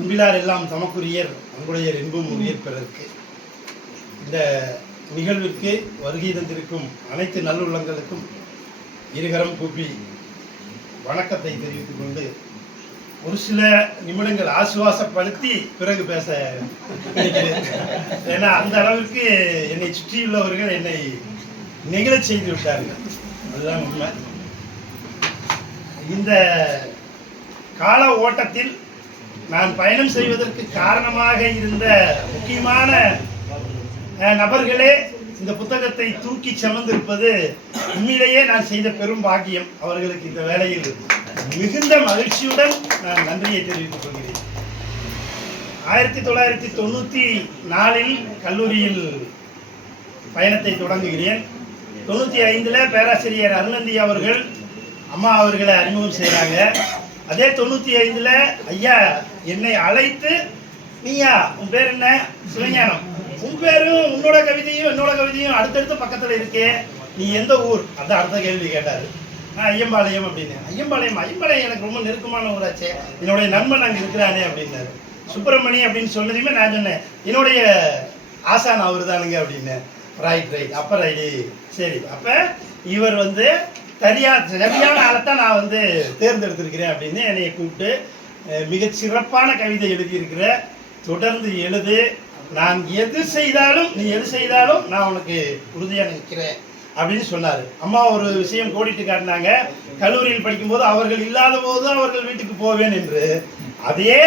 அன்பிலார் எல்லாம் தமக்குரியர் அன்புடையர் என்பும் உரியர் பிறருக்கு இந்த நிகழ்விற்கு வருகை தந்திருக்கும் அனைத்து நல்லுள்ளங்களுக்கும் இருகரம் கூப்பி வணக்கத்தை தெரிவித்துக் கொண்டு ஒரு சில நிமிடங்கள் ஆசுவாசப்படுத்தி பிறகு பேச ஏன்னா அந்த அளவுக்கு என்னை சுற்றியுள்ளவர்கள் என்னை நெகிழச் செய்து விட்டார்கள். அதுதான் உண்மை. இந்த கால ஓட்டத்தில் நான் பயணம் செய்வதற்கு காரணமாக இருந்த முக்கியமான நபர்களே இந்த புத்தகத்தை தூக்கி சுமந்திருப்பது உண்மையிலேயே நான் செய்த பெரும் பாக்கியம். அவர்களுக்கு இந்த வேலையில் மிகுந்த மகிழ்ச்சியுடன் நான் நன்றியை தெரிவித்துக் கொள்கிறேன். ஆயிரத்தி தொள்ளாயிரத்தி தொண்ணூற்றி நாலில் கல்லூரியில் பயணத்தை தொடங்குகிறேன். தொண்ணூற்றி ஐந்தில் பேராசிரியர் அருணந்தி அவர்கள் அம்மா அவர்களை அறிமுகம் செய்கிறாங்க அதே தொண்ணூற்றி ஐந்தில் ஐயா என்னை அழைத்து நீயா உன் பேர் என்ன? சிவஞானம் உன் பேரும் உன்னோட கவிதையும் என்னோட கவிதையும் அடுத்தடுத்து பக்கத்தில் இருக்கே. நீ எந்த ஊர்? அதான் அடுத்த கேள்வி கேட்டார். நான் ஐயம்பாளையம் அப்படின்னு. ஐயம்பாளையம் ஐயம்பாளையம் எனக்கு ரொம்ப நெருக்கமான ஊராச்சே. என்னுடைய நண்பன் அங்கே இருக்கிறானே அப்படின்னாரு. சுப்பிரமணி அப்படின்னு சொன்னதையுமே நான் சொன்னேன். என்னுடைய ஆசான் அவர் தானுங்க அப்படின்னு. ரைட் ரைட் அப்போ ரைடு சரி அப்போ இவர் வந்து சரியா சரியான ஆளைத்தான் நான் வந்து தேர்ந்தெடுத்திருக்கிறேன் அப்படின்னு என்னை கூப்பிட்டு மிகச் சிறப்பான கவிதை எழுதியிருக்கிற தொடர்ந்து எழுது. நான் எது செய்தாலும் நீ எது செய்தாலும் நான் உனக்கு உறுதியாக நிற்கிறேன் அப்படின்னு சொன்னார். அம்மா ஒரு விஷயம் கோடிட்டு காட்டினாங்க. கல்லூரியில் படிக்கும்போது அவர்கள் இல்லாத போது அவர்கள் வீட்டுக்கு போவேன் என்று. அதே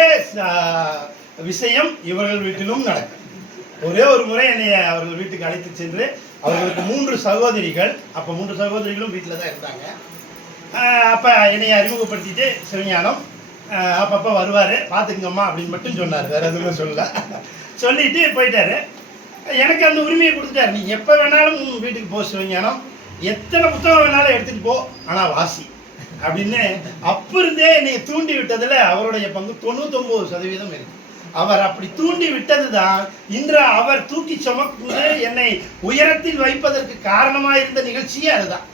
விஷயம் இவர்கள் வீட்டிலும் நடக்கும். ஒரே ஒரு முறை என்னை அவர்கள் வீட்டுக்கு அழைத்து சென்று அவர்களுக்கு மூன்று சகோதரிகள். அப்போ மூன்று சகோதரிகளும் வீட்டில் தான் இருந்தாங்க. அப்போ என்னை அறிமுகப்படுத்திட்டு சிவஞானம் அப்பப்போ வருவார். பார்த்துக்குங்கம்மா அப்படின்னு மட்டும் சொன்னார். வேறு எதுவும் சொல்லல. சொல்லிட்டு போயிட்டாரு. எனக்கு அந்த உரிமையை கொடுத்துட்டாரு. நீ எப்போ வேணாலும் வீட்டுக்கு போ சிவஞானம். எத்தனை புத்தகம் வேணாலும் எடுத்துகிட்டு போ. ஆனால் வாசி. அப்படின்னு அப்போ இருந்தே என்னை தூண்டி விட்டதில் அவருடைய பங்கு தொண்ணூத்தொம்பது சதவீதம் இருக்கு. அவர் அப்படி தூண்டி விட்டது தான் இன்று அவர் தூக்கி சுமந்து என்னை உயரத்தில் வைப்பதற்கு காரணமாக இருந்த நிகழ்ச்சியே அதுதான்.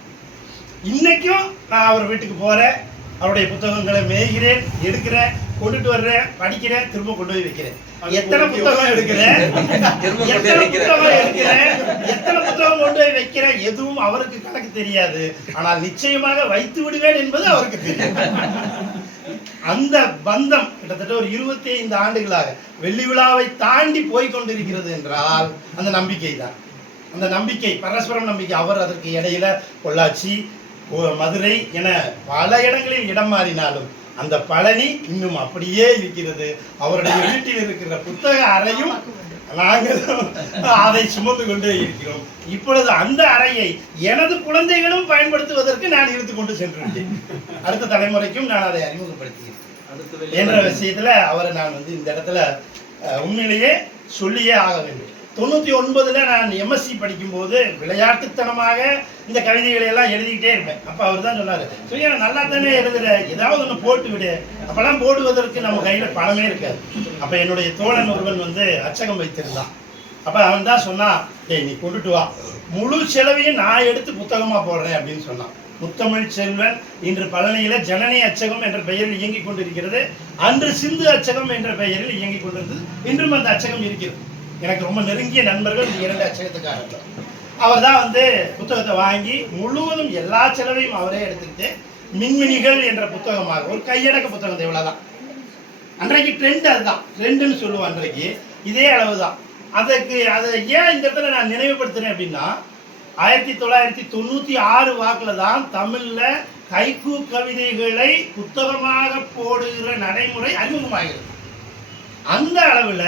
இன்னைக்கும் நான் அவர் வீட்டுக்கு போகிறேன் அவருடைய புத்தகங்களை மேய்கிறேன் எடுக்கிறேன் கொண்டுட்டு வர்றேன் படிக்கிறேன் திரும்ப கொண்டு போய் வைக்கிறேன். எத்தனை புத்தகம் எடுக்கிறேன்? எத்தனை. புத்தகம் எடுக்கிறேன்? எத்தனை புத்தகம் கொண்டு போய் வைக்கிறேன்? எதுவும் அவருக்கு கணக்கு தெரியாது. ஆனால் நிச்சயமாக வைத்து விடுவேன் என்பது அவருக்கு தெரியும். அந்த பந்தம் கிட்டத்தட்ட ஒரு இருபத்தி ஐந்து ஆண்டுகளாக வெள்ளி விழாவை தாண்டி போய் கொண்டிருக்கிறது என்றால் அந்த நம்பிக்கை தான் அந்த நம்பிக்கை பரஸ்பரம் நம்பிக்கை அவர் அதற்கு இடையில பொள்ளாச்சி மதுரை என பல இடங்களில் இடம் மாறினாலும் அந்த பழனி இன்னும் அப்படியே இருக்கிறது. அவருடைய வீட்டில் இருக்கிற புத்தக அறையும் நாங்களும் அதை சுமந்து கொண்டே இருக்கிறோம். இப்பொழுது அந்த அறையை எனது குழந்தைகளும் பயன்படுத்துவதற்கு நான் இழுத்து கொண்டு சென்று விட்டேன் அடுத்த தலைமுறைக்கும் நான் அதை அறிமுகப்படுத்துகிறேன். என்ற விஷயத்துல அவரை நான் வந்து இந்த இடத்துல உண்மையிலேயே சொல்லியே ஆக வேண்டும். தொண்ணூற்றி ஒன்பதுல நான் எம்எஸ்சி படிக்கும்போது விளையாட்டுத்தனமாக இந்த கவிதைகளை எல்லாம் எழுதிக்கிட்டே இருப்பேன். அப்போ அவர் தான் சொன்னார் சுயா நல்லா தானே எழுதுற ஏதாவது ஒன்று போட்டு விடு. அப்போல்லாம் போடுவதற்கு நம்ம கையில் பணமே இருக்காது. அப்போ என்னுடைய தோழன் ஒருவன் வந்து அச்சகம் வைத்திருந்தான். அப்போ அவன் தான் சொன்னான் டேய் நீ கொண்டுட்டு வா. முழு செலவையும் நான் எடுத்து புத்தகமாக போடுறேன் அப்படின்னு சொன்னான். முத்தமிழ் செல்வன் இன்று பழனியில் ஜனனி அச்சகம் என்ற பெயரில் இயங்கிக் கொண்டிருக்கிறது. அன்று சிந்து அச்சகம் என்ற பெயரில் இயங்கிக் கொண்டிருந்தது. இன்றும் அந்த அச்சகம் இருக்கிறது. எனக்கு ரொம்ப நெருங்கிய நண்பர்கள் இந்த இரண்டு அச்சகத்துக்காரர்கள். அவர் தான் வந்து புத்தகத்தை வாங்கி முழுவதும் எல்லா செலவையும் அவரே எடுத்துக்கிட்டு மின்மினிகள் என்ற புத்தகமாக ஒரு கையடக்க புத்தகம் இவ்வளோதான் அன்றைக்கு ட்ரெண்ட் அதுதான். ட்ரெண்டுன்னு சொல்லுவோம் அன்றைக்கு. இதே அளவு தான் அதுக்கு அதை ஏன் இந்த இடத்துல நான் நினைவுபடுத்துறேன் அப்படின்னா ஆயிரத்தி தொள்ளாயிரத்தி தொண்ணூற்றி ஆறு வாக்கில் தான் தமிழில் கைக்கூ கவிதைகளை புத்தகமாக போடுகிற நடைமுறை அறிமுகமாகிறது. அந்த அளவில்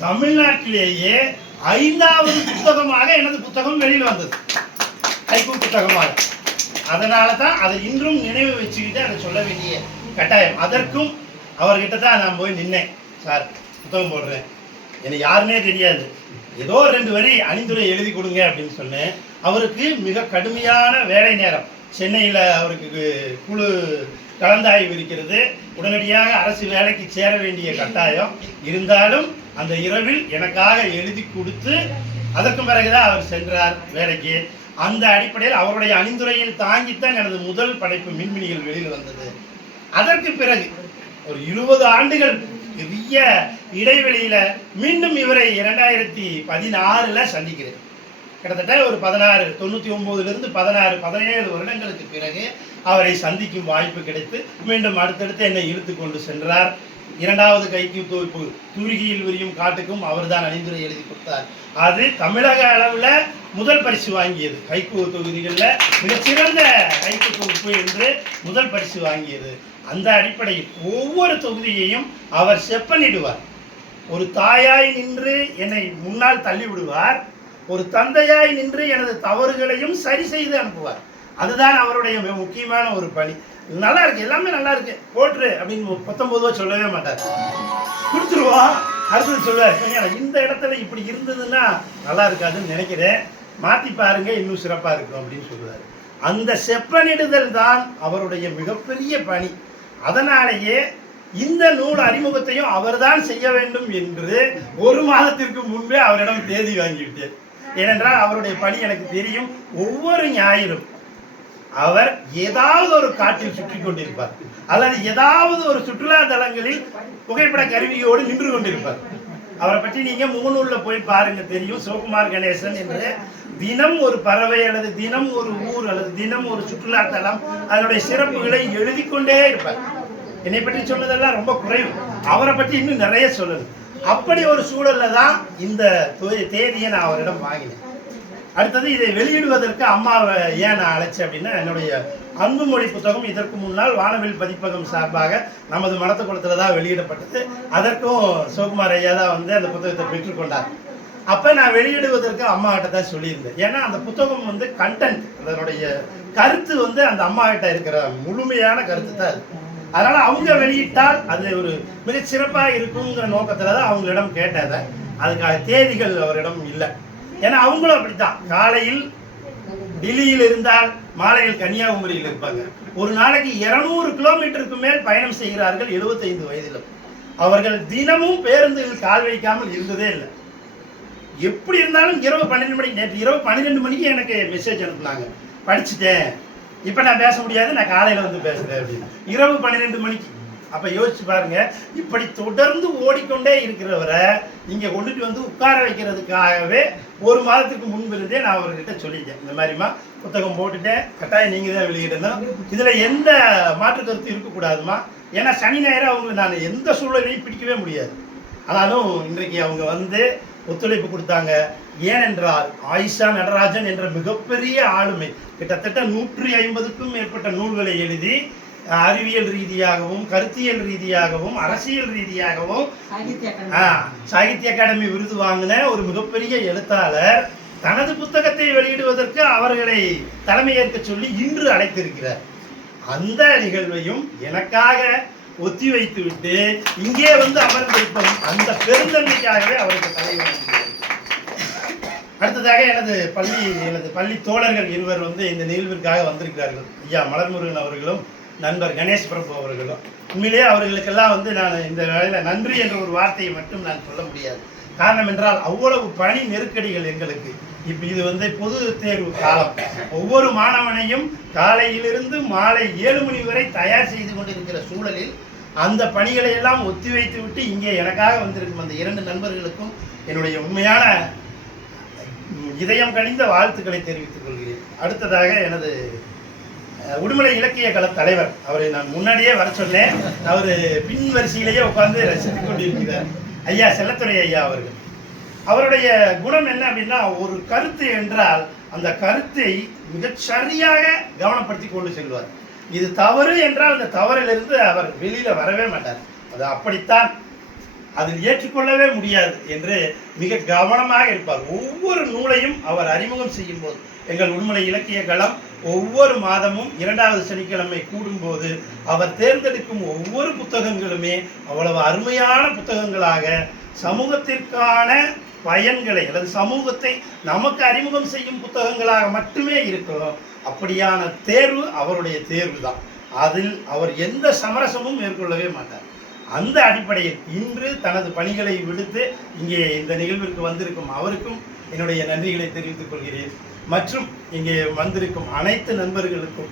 தமிழ்நாட்டிலேயே ஐந்தாவது புத்தகமாக எனது புத்தகம் வெளியில் வந்தது. கைக்கூ புத்தகமாக. அதனால தான் அதை இன்றும் நினைவு வச்சுக்கிட்டு அதை சொல்ல வேண்டிய கட்டாயம். அதற்கும் அவர்கிட்ட தான் நான் போய் நின்னேன். சார் புத்தகம் போடுறேன். எனக்கு யாருமே தெரியாது. ஏதோ ரெண்டு வரி அணிந்துரை எழுதி கொடுங்க அப்படின்னு சொன்னேன். அவருக்கு மிக கடுமையான வேலை நேரம். சென்னையில் அவருக்கு குழு கலந்தாய்வு இருக்கிறது. உடனடியாக அரசு வேலைக்கு சேர வேண்டிய கட்டாயம். இருந்தாலும் அந்த இரவில் எனக்காக எழுதி கொடுத்து அதற்கு பிறகுதான் அவர் சென்றார் வேலைக்கு. அந்த அடிப்படையில் அவருடைய அணிந்துரையில் தாங்கித்தான் எனது முதல் படைப்பு மின்மினிகள் வெளியில் வந்தது. அதற்கு பிறகு ஒரு இருபது ஆண்டுகள் பெரிய இடைவெளியில மீண்டும் இவரை இரண்டாயிரத்தி பதினாறுல சந்திக்கிறேன். கிட்டத்தட்ட ஒரு பதினாறு தொண்ணூற்றி ஒம்போதுலேருந்து பதினாறு பதினேழு வருடங்களுக்கு பிறகு அவரை சந்திக்கும் வாய்ப்பு கிடைத்து மீண்டும் அடுத்தடுத்து என்னை இழுத்து கொண்டு சென்றார். இரண்டாவது கைக்கு தொகுப்பு தூரிகையில் விரியும் காட்டுக்கும் அவர்தான் அணிந்துரை எழுதி கொடுத்தார். அது தமிழக அளவில் முதல் பரிசு வாங்கியது. கைக்கு தொகுதிகளில் மிகச்சிறந்த கைக்கு தொகுப்பு என்று முதல் பரிசு வாங்கியது. அந்த அடிப்படையில் ஒவ்வொரு தொகுதியையும் அவர் செப்பனிடுவார். ஒரு தாயாய் நின்று என்னை முன்னால் தள்ளிவிடுவார். ஒரு தந்தையாய் நின்று எனது தவறுகளையும் சரி செய்து அனுப்புவார். அதுதான் அவருடைய மிக முக்கியமான ஒரு பணி. நல்லா இருக்கு எல்லாமே நல்லா இருக்கு போட்டுரு அப்படின்னு பத்தொன்பதுவா சொல்லவே மாட்டார். கொடுத்துருவோம் அடுத்தது சொல்லுவார் இந்த இடத்துல இப்படி இருந்ததுன்னா நல்லா இருக்காதுன்னு நினைக்கிறேன். மாத்தி பாருங்க இன்னும் சிறப்பா இருக்கும் அப்படின்னு சொல்லுவார். அந்த செப்பனிடுதல் தான் அவருடைய மிகப்பெரிய பணி. அதனாலேயே இந்த நூல் அறிமுகத்தையும் அவர்தான் செய்ய வேண்டும் என்று ஒரு மாதத்திற்கு முன்பே அவரிடம் தேதி வாங்கிவிட்டேன். ஏனென்றால் அவருடைய பணி எனக்கு தெரியும் ஒவ்வொரு ஞாயிறும். அவர் ஏதாவது ஒரு காட்டில் சுற்றி கொண்டிருப்பார். அல்லது ஏதாவது ஒரு சுற்றுலா தலங்களில் புகைப்பட கருவியோடு நின்று கொண்டிருப்பார். அவரை பற்றி நீங்க முகநூல்ல போய் பாருங்க தெரியும். சிவகுமார் கணேசன் என்று தினம் ஒரு பறவை அல்லது தினம் ஒரு ஊர் அல்லது தினம் ஒரு சுற்றுலா தலம் அதனுடைய சிறப்புகளை எழுதி கொண்டே இருப்பார். என்னை பற்றி சொன்னதெல்லாம் ரொம்ப குறைவு. அவரை பற்றி இன்னும் நிறைய சொல்லணும். அப்படி ஒரு சூழல்ல தான் இந்த தேதியை நான் அவரிடம் வாங்கினேன். அடுத்தது இதை வெளியிடுவதற்கு அம்மாவை ஏன் நான் அழைச்சேன் அப்படின்னா என்னுடைய அன்புமொழி புத்தகம் இதற்கு முன்னால் வானவில் பதிப்பகம் சார்பாக நமது மடத்துக்குளத்தில் தான் வெளியிடப்பட்டது. அதற்கும் சிவகுமார் ஐயா தான் வந்து அந்த புத்தகத்தை பெற்றுக்கொண்டார் அப்போ நான் வெளியிடுவதற்கு அம்மா கிட்ட தான் சொல்லியிருந்தேன். ஏன்னா அந்த புத்தகம் வந்து கண்டென்ட் அதனுடைய கருத்து வந்து அந்த அம்மா கிட்ட இருக்கிற முழுமையான கருத்து தான் அது. அதனால அவங்க வெளியிட்டால் அது ஒரு மிக சிறப்பாக இருக்குங்கிற நோக்கத்தில் தான் அவங்களிடம் கேட்டதை அதுக்கான தேதிகள் அவரிடம் இல்லை. ஏன்னா அவங்களும் அப்படித்தான். காலையில் டெல்லியில் இருந்தால் மாலையில் கன்னியாகுமரியில் இருப்பாங்க. ஒரு நாளைக்கு இருநூறு கிலோமீட்டருக்கு மேல் பயணம் செய்கிறார்கள் 75 வயதிலும். அவர்கள் தினமும் பேருந்துகள் கால் வைக்காமல் இருந்ததே இல்லை. எப்படி இருந்தாலும் இரவு பன்னிரெண்டு மணிக்கு நேற்று இரவு பன்னிரெண்டு மணிக்கு எனக்கு மெசேஜ் அனுப்புனாங்க. படிச்சுட்டேன். இப்போ நான் பேச முடியாது நான் காலையில் வந்து பேசுகிறேன் அப்படின்னு. இரவு பன்னிரெண்டு மணிக்கு. அப்போ யோசிச்சு பாருங்க இப்படி தொடர்ந்து ஓடிக்கொண்டே இருக்கிறவரை இங்கே கொண்டுட்டு வந்து உட்கார வைக்கிறதுக்காகவே ஒரு மாதத்துக்கு முன்பிருந்தே நான் அவர்கிட்ட சொல்லிட்டேன். இந்த மாதிரிமா புத்தகம் போட்டுட்டேன் கட்டாயம் நீங்கள் தான் வெளியிடணும். இதில் எந்த மாற்று கருத்து இருக்கக்கூடாதுமா ஏன்னா சனி ஞாயிறு அவங்க நான் எந்த சூழலையும் பிடிக்கவே முடியாது. ஆனாலும் இன்றைக்கு அவங்க வந்து ஒத்துழைப்பு கொடுத்தாங்க. ஏனென்றால் ஆயிஷா நடராஜன் என்ற மிகப்பெரிய ஆளுமை கிட்டத்தட்ட நூற்றி ஐம்பதுக்கும் மேற்பட்ட நூல்களை எழுதி அறிவியல் ரீதியாகவும் கருத்தியல் ரீதியாகவும் அரசியல் ரீதியாகவும் சாகித்ய அகாடமி. விருது வாங்கின ஒரு மிகப்பெரிய எழுத்தாளர் தனது புத்தகத்தை வெளியிடுவதற்கு அவர்களை தலைமையேற்க சொல்லி இன்று அழைத்திருக்கிறார். அந்த நிகழ்வையும் எனக்காக ஒத்தி வைத்து விட்டு இங்கே வந்து அமர்ந்திருக்கும் அந்த பெருந்தன்மைக்காகவே அவருக்கு தலை வணங்குகிறேன். அடுத்ததாக எனது பள்ளி எனது பள்ளி தோழர்கள் இருவர் வந்து இந்த நிகழ்விற்காக வந்திருக்கிறார்கள். ஐயா மலர்முருகன் அவர்களும் நண்பர் கணேஷ் பிரபு அவர்களும். உண்மையிலேயே அவர்களுக்கெல்லாம் வந்து நான் இந்த வேலையில் நன்றி என்ற ஒரு வார்த்தையை மட்டும் நான் சொல்ல முடியாது. காரணம் என்றால் அவ்வளவு பணி நெருக்கடிகள் எங்களுக்கு. இப்போ இது வந்து பொது தேர்வு காலம். ஒவ்வொரு மாணவனையும் காலையிலிருந்து மாலை ஏழு மணி வரை தயார் செய்து கொண்டிருக்கிற சூழலில் அந்த பணிகளை எல்லாம் ஒத்திவைத்து விட்டு இங்கே எனக்காக வந்திருக்கும் அந்த இரண்டு நண்பர்களுக்கும் என்னுடைய உண்மையான இதயம் கணிந்த வாழ்த்துக்களை தெரிவித்துக் கொள்கிறேன். அடுத்ததாக எனது உடுமலை இலக்கிய கல தலைவர். அவரை நான் முன்னாடியே வர சொன்னேன். அவர் பின் வரிசையிலேயே உட்கார்ந்து ரசித்துக் கொண்டிருக்கிறார். ஐயா செல்லத்துறை ஐயா அவர்கள். அவருடைய குணம் என்ன அப்படின்னா ஒரு கருத்து என்றால் அந்த கருத்தை மிகச் சரியாக கவனப்படுத்தி கொண்டு செல்வார். இது தவறு என்றால் அந்த தவறிலிருந்து அவர் வெளியில வரவே மாட்டார். அது அப்படித்தான். அதில் ஏற்றுக்கொள்ளவே முடியாது என்று மிக கவனமாக இருப்பார். ஒவ்வொரு நூலையும் அவர் அறிமுகம் செய்யும் போது எங்கள் உண்மலை இலக்கிய களம் ஒவ்வொரு மாதமும் இரண்டாவது சனிக்கிழமை கூடும்போது அவர் தேர்ந்தெடுக்கும் ஒவ்வொரு புத்தகங்களுமே அவ்வளவு அருமையான புத்தகங்களாக சமூகத்திற்கான பயன்களை அல்லது சமூகத்தை நமக்கு அறிமுகம் செய்யும் புத்தகங்களாக மட்டுமே இருக்கும் அப்படியான தேர்வு அவருடைய தேர்வு தான் அதில் அவர் எந்த சமரசமும் மேற்கொள்ளவே மாட்டார். அந்த அடிப்படையில் இன்று தனது பணிகளை விடுத்து இங்கே இந்த நிகழ்விற்கு வந்திருக்கும் அவருக்கும் என்னுடைய நன்றிகளை தெரிவித்துக் கொள்கிறேன். மற்றும் இங்கே வந்திருக்கும் அனைத்து நண்பர்களுக்கும்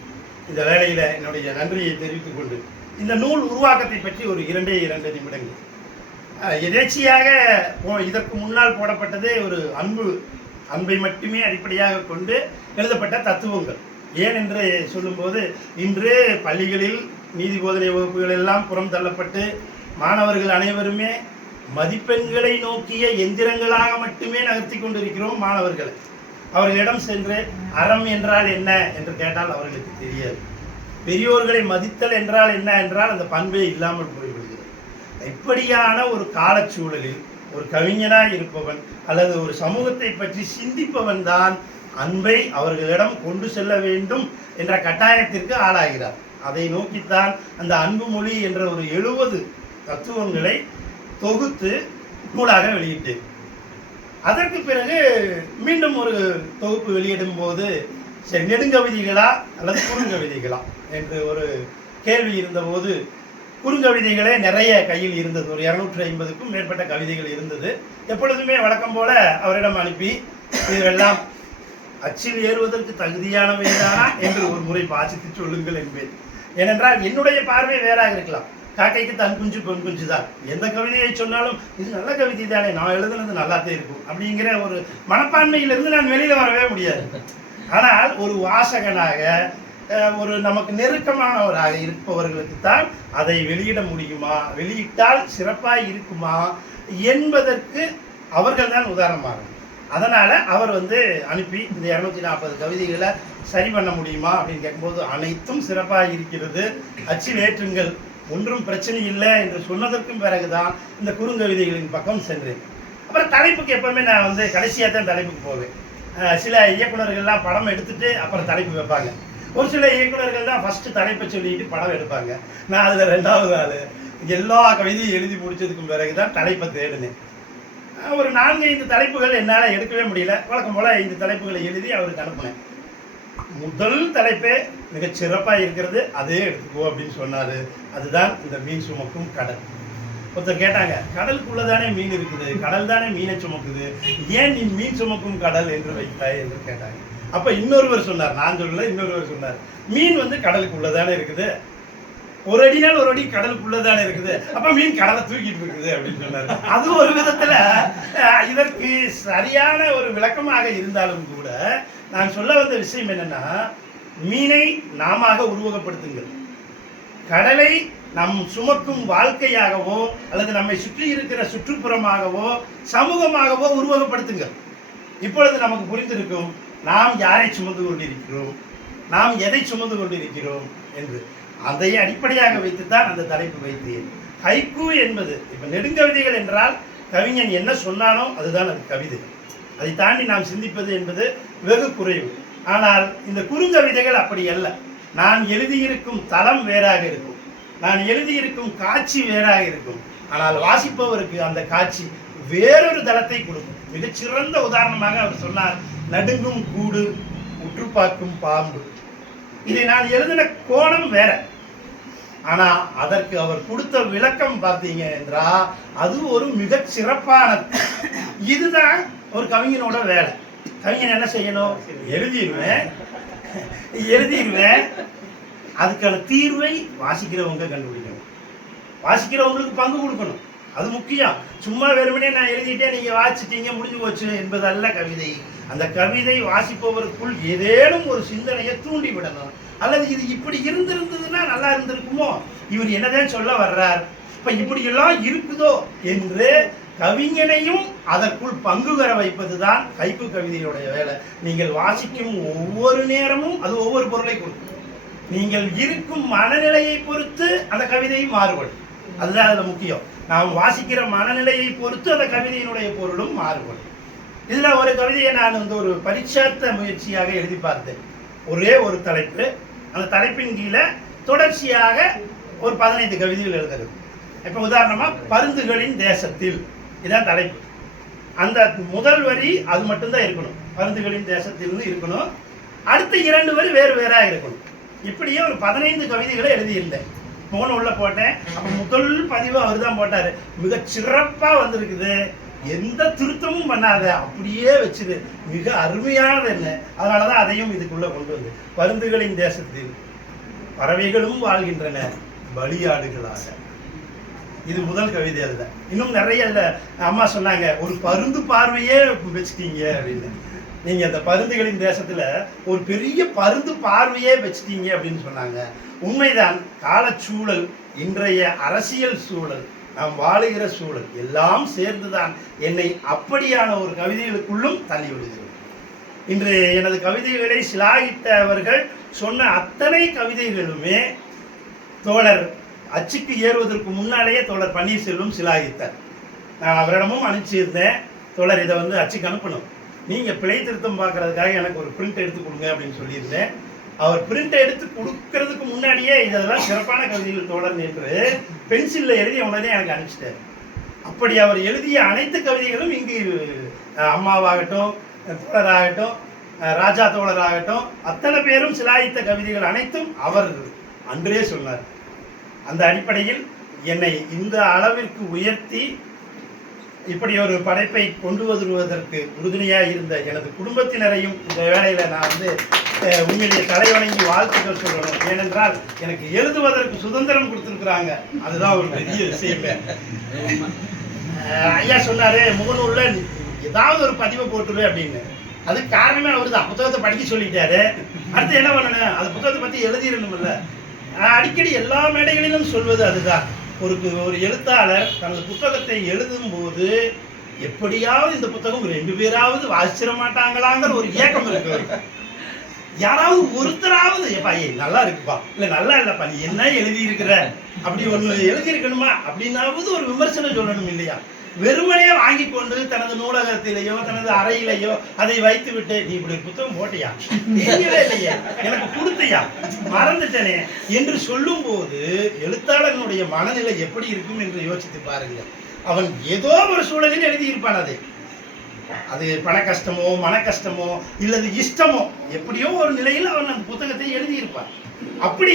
இந்த வேளையில் என்னுடைய நன்றியை தெரிவித்துக் கொண்டு இந்த நூல் உருவாக்கத்தை பற்றி ஒரு இரண்டே இரண்டு நிமிடங்கள். எதேச்சியாக போ- இதற்கு முன்னால் போடப்பட்டதே ஒரு அன்பு அன்பை மட்டுமே அடிப்படையாக கொண்டு எழுதப்பட்ட தத்துவங்கள். ஏன் என்று சொல்லும்போது இன்று பள்ளிகளில் நீதி போதனை வகுப்புகள் எல்லாம் புறம் தள்ளப்பட்டு மாணவர்கள் அனைவருமே மதிப்பெண்களை நோக்கிய எந்திரங்களாக மட்டுமே நகர்த்தி கொண்டிருக்கிறோம் மாணவர்களை. அவர்களிடம் சென்று அறம் என்றால் என்ன என்று கேட்டால் அவர்களுக்கு தெரியாது. பெரியோர்களை மதித்தல் என்றால் என்ன என்றால் அந்த பண்பே இல்லாமல் போய்விடுகிறது. இப்படியான ஒரு காலச்சூழலில் ஒரு கவிஞனாக இருப்பவன் அல்லது ஒரு சமூகத்தை பற்றி சிந்திப்பவன் தான் அன்பை அவர்களிடம் கொண்டு செல்ல வேண்டும் என்ற கட்டாயத்திற்கு ஆளாகிறார். அதை நோக்கித்தான் அந்த அன்பு மொழி என்ற ஒரு எழுபது தத்துவங்களை தொகுத்து நூலாக வெளியிட்டேன். அதற்கு பிறகு மீண்டும் ஒரு தொகுப்பு வெளியிடும் போது சரி நெடுங்கவிதைகளா அல்லது குறுங்கவிதைகளா என்று ஒரு கேள்வி இருந்தபோது குறுங்கவிதைகளே நிறைய கையில் இருந்தது. ஒரு இரநூற்றி ஐம்பதுக்கும் மேற்பட்ட கவிதைகள் இருந்தது. எப்பொழுதுமே வழக்கம் போல அவரிடம் அனுப்பி இதெல்லாம் அச்சில் ஏறுவதற்கு தகுதியானவை தானா என்று ஒரு முறை வாசித்து சொல்லுங்கள் என்பேன். ஏனென்றால் என்னுடைய பார்வை வேறாக இருக்கலாம். காக்கைக்கு தன் குஞ்சு பொன் குஞ்சு தான் எந்த கவிதையை சொன்னாலும் இது நல்ல கவிதை தானே நான் எழுதுனது நல்லாத்தே இருக்கும். அப்படிங்கிற ஒரு மனப்பான்மையிலிருந்து நான் வெளியில் வரவே முடியாது. ஆனால் ஒரு வாசகனாக ஒரு நமக்கு நெருக்கமானவராக இருப்பவர்களுக்கு தான் அதை வெளியிட முடியுமா? வெளியிட்டால் சிறப்பாக இருக்குமா? என்பதற்கு அவர்கள் தான் உதாரணமாக அதனால் அவர் வந்து அனுப்பி இந்த இரநூத்தி நாற்பது கவிதைகளை சரி பண்ண முடியுமா? அப்படின்னு கேட்கும்போது அனைத்தும் சிறப்பாக இருக்கிறது. அச்சில் ஏற்றுங்கள். ஒன்றும் பிரச்சனை இல்லை என்று சொன்னதற்கும் பிறகுதான் இந்த குறுங்கவிதைகளின் பக்கம் சென்றேன். அப்புறம் தலைப்புக்கு எப்பவுமே நான் வந்து கடைசியாக தான் தலைப்புக்கு போவேன். சில இயக்குனர்கள்லாம் படம் எடுத்துட்டு அப்புறம் தலைப்பு வைப்பாங்க. ஒரு சில இயக்குனர்கள் தான் ஃபஸ்ட்டு தலைப்பை சொல்லிட்டு படம் எடுப்பாங்க. நான் அதில் ரெண்டாவது ஆள். எல்லா கவிதையும் எழுதி முடிச்சதுக்கும் பிறகு தான் தலைப்பை தேடினேன். ஒரு நான்கு ஐந்து தலைப்புகள் என்னால் எடுக்கவே முடியல. வழக்கம் போல் ஐந்து தலைப்புகளை எழுதி அவருக்கு அனுப்புனேன். முதல் தலைப்பே மிகச் சிறப்பாக இருக்கிறது. அதே எடுத்துக்கோ அப்படின்னு சொன்னார். அதுதான் இந்த மீன் சுமக்கும் கடல். ஒருத்தர் கேட்டாங்க கடலுக்குள்ளதானே மீன் இருக்குது? கடல் தானே மீனை சுமக்குது? ஏன் நீ மீன் சுமக்கும் கடல் என்று வைத்தாய்? என்று கேட்டாங்க. அப்ப இன்னொருவர் சொன்னார் நான் சொல்லல இன்னொருவர் சொன்னார் மீன் வந்து கடலுக்குள்ள தானே இருக்குது? ஒரு அடினால் ஒரு அடி கடலுக்குள்ளதானே இருக்குது? அப்ப மீன் கடலை தூக்கிட்டு இருக்குது அப்படின்னு சொன்னாரு. அது ஒரு விதத்துல இதற்கு சரியான ஒரு விளக்கமாக இருந்தாலும் கூட நான் சொல்ல வந்த விஷயம் என்னன்னா மீனை நாம உருவகப்படுத்துங்கள். கடலை நம் சுமக்கும் வாழ்க்கையாகவோ அல்லது நம்மை சுற்றி இருக்கிற சுற்றுப்புறமாகவோ சமூகமாகவோ உருவகப்படுத்துங்கள். இப்பொழுது நமக்கு புரிந்திருக்கும் நாம் யாரை சுமந்து கொண்டிருக்கிறோம்? நாம் எதை சுமந்து கொண்டிருக்கிறோம் என்று. அதை அடிப்படையாக வைத்து தான் அந்த தலைப்பு வைத்தேன். ஹைக்கூ என்பது இப்போ நெடுங்கவிதைகள் என்றால் கவிஞன் என்ன சொன்னானோ அதுதான் அது கவிதை. அதை தாண்டி நாம் சிந்திப்பது என்பது வெகு குறைவு. ஆனால் இந்த குறுங்கவிதைகள் அப்படி அல்ல. நான் எழுதியிருக்கும் தளம் வேறாக இருக்கும். நான் எழுதியிருக்கும் காட்சி வேறாக இருக்கும். ஆனால் வாசிப்பவருக்கு அந்த காட்சி வேறொரு தளத்தை கொடுக்கும். மிகச்சிறந்த உதாரணமாக அவர் சொன்னார் நடுங்கும் கூடு உற்றுப்பாக்கும் பாம்பு. இதை நான் எழுதின கோணம் வேற. ஆனா அதற்கு அவர் கொடுத்த விளக்கம் பார்த்தீங்க என்றா அது ஒரு மிகச் சிறப்பானது இதுதான் ஒரு கவிஞனோட வேலை. கவிஞன் என்ன செய்யணும்? எழுதிடுவேன். எழுதிடுவேன். அதுக்கான தீர்வை வாசிக்கிறவங்க கண்டுபிடிக்கணும். வாசிக்கிறவங்களுக்கு பங்கு கொடுக்கணும். அது முக்கியம். சும்மா வெறுமனே நான் எழுதிட்டே நீங்க வாசிச்சிட்டீங்க முடிஞ்சு போச்சு என்பது அல்ல கவிதை. அந்த கவிதை வாசிப்பவருக்குள் ஏதேனும் ஒரு சிந்தனையை தூண்டி விடணும். அல்லது இது இப்படி இருந்திருந்ததுன்னா நல்லா இருந்திருக்குமோ? இவர் என்னதான் சொல்ல வர்றார்? இப்ப இப்படி எல்லாம் இருக்குதோ? என்று கவிஞனையும் அதற்குள் பங்கு பெற வைப்பதுதான் கைப்பு கவிதையுடைய வேலை. நீங்கள் வாசிக்கும் ஒவ்வொரு நேரமும் அது ஒவ்வொரு பொருளை கொடுக்கும். நீங்கள் இருக்கும் மனநிலையை பொறுத்து அந்த கவிதையும் மாறுபடும். அதுதான் அதில் முக்கியம். நாம் வாசிக்கிற மனநிலையை பொறுத்து அந்த கவிதையினுடைய பொருளும் மாறுபடும். இதில் ஒரு கவிதையை நான் வந்து ஒரு பரீட்சார்த்த முயற்சியாக எழுதி பார்த்தேன். ஒரே ஒரு தலைப்பு. அந்த தலைப்பின் கீழே தொடர்ச்சியாக ஒரு பதினைந்து கவிதைகள் எழுதுறது. இப்போ உதாரணமாக பருந்துகளின் தேசத்தில். இதான் தலைப்பு. அந்த முதல் வரி அது மட்டும்தான் இருக்கணும். பருந்துகளின் தேசத்திலிருந்து இருக்கணும். அடுத்த இரண்டு வரி வேறு வேறாக இருக்கணும். இப்படியே ஒரு பதினைந்து கவிதைகளை எழுதியிருந்தேன். போன உள்ள போட்டேன். அப்ப முதல் பதிவு அவர் தான் போட்டார். மிக சிறப்பாக வந்திருக்குது. எந்த திருத்தமும் பண்ணாத அப்படியே வச்சுது. மிக அருமையானது என்ன? அதனாலதான் அதையும் இதுக்குள்ள கொண்டு வந்து. பருந்துகளின் தேசத்தில் பறவைகளும் வாழ்கின்றன. பலியாடுகளாக. இது முதல் கவிதை அதில் இன்னும் நிறைய இல்லை. அம்மா சொன்னாங்க ஒரு பருந்து பார்வையே வச்சுட்டீங்க அப்படின்னு. நீங்கள் அந்த பருந்துகளின் தேசத்தில் ஒரு பெரிய பருந்து பார்வையே வச்சுட்டீங்க அப்படின்னு சொன்னாங்க. உண்மைதான் காலச்சூழல் இன்றைய அரசியல் சூழல் நாம் வாழுகிற சூழல் எல்லாம் சேர்ந்துதான் என்னை அப்படியான ஒரு கவிதைகளுக்குள்ளும் தள்ளி விடுகிறது இன்று எனது கவிதைகளை சிலாகித்தவர்கள் சொன்ன அத்தனை கவிதைகளுமே தோழர் அச்சுக்கு ஏறுவதற்கு முன்னாலேயே தோழர் பன்னீர்செல்வம் சிலாகித்தார். நான் அவரிடமும் அனுப்பிச்சிருந்தேன். தோழர் இதை வந்து அச்சுக்கு அனுப்பணும். நீங்கள் பிழை திருத்தம் பார்க்கறதுக்காக எனக்கு ஒரு பிரிண்ட் எடுத்து கொடுங்க அப்படின்னு சொல்லியிருந்தேன். அவர் பிரிண்ட் எடுத்து கொடுக்கறதுக்கு முன்னாடியே இதெல்லாம் சிறப்பான கவிதைகள் தோழர் என்று பென்சிலில் எழுதி உடனே எனக்கு அனுப்பிச்சிட்டார். அப்படி அவர் எழுதிய அனைத்து கவிதைகளும் இங்கு அம்மாவாகட்டும் தோழராகட்டும் ராஜா தோழராகட்டும் அத்தனை பேரும் சிலாயித்த கவிதைகள் அனைத்தும் அவர் அன்றே சொன்னார். அந்த அடிப்படையில் என்னை இந்த அளவிற்கு உயர்த்தி இப்படி ஒரு படைப்பை கொண்டு வருவதற்கு உறுதுணையாக இருந்த எனது குடும்பத்தினரையும் இந்த வேலையில் நான் வந்து உண்மையிலேயே தலைவணங்கி வாழ்த்துக்கள் சொல்லணும். ஏனென்றால் எனக்கு எழுதுவதற்கு சுதந்திரம் கொடுத்துருக்குறாங்க. அதுதான் ஒரு பெரிய விஷயமே. ஐயா சொன்னாரு முகநூலில் ஏதாவது ஒரு பதிவை போட்டுரு அப்படின்னு. அதுக்கு காரணமே அவர் தான் புத்தகத்தை படிக்க சொல்லிட்டாரு. அடுத்து என்ன பண்ணணும்? அந்த புத்தகத்தை பற்றி எழுதிடணும்ல. அடிக்கடி எல்லா மேடைகளிலும் சொல்வது அதுதான். ஒரு ஒரு எழுத்தாளர் தனது புத்தகத்தை எழுதும்போது எப்படியாவது இந்த புத்தகம் ரெண்டு பேராவது வாசிச்சிட மாட்டாங்களாங்கிற ஒரு ஏக்கம் இருக்கு யாராவது ஒருத்தராவது ஏப்பா ஏய் நல்லா இருக்குப்பா. இல்ல நல்லா இல்லப்பா நீ என்ன எழுதி இருக்கிற அப்படி ஒண்ணு எழுதி இருக்கணுமா அப்படின்னாவது ஒரு விமர்சனம் சொல்லணும் இல்லையா? வெறுமனையே வாங்கி கொண்டு தனது நூலகத்திலேயோ தனது அறையிலேயோ அதை வைத்து விட்டு நீ இப்படி புத்தகம் போட்டியா? தெரியவே இல்லையே. எனக்கு கொடுத்தையா? மறந்துட்டனே. என்று சொல்லும் போது எழுத்தாளனுடைய மனநிலை எப்படி இருக்கும் என்று யோசித்து பாருங்க அவன் ஏதோ ஒரு சூழலில் எழுதியிருப்பான் அது. அது பண கஷ்டமோ மன கஷ்டமோ இல்லது இஷ்டமோ எப்படியோ ஒரு நிலையில் அவன் அந்த புத்தகத்தை எழுதியிருப்பான். அப்படி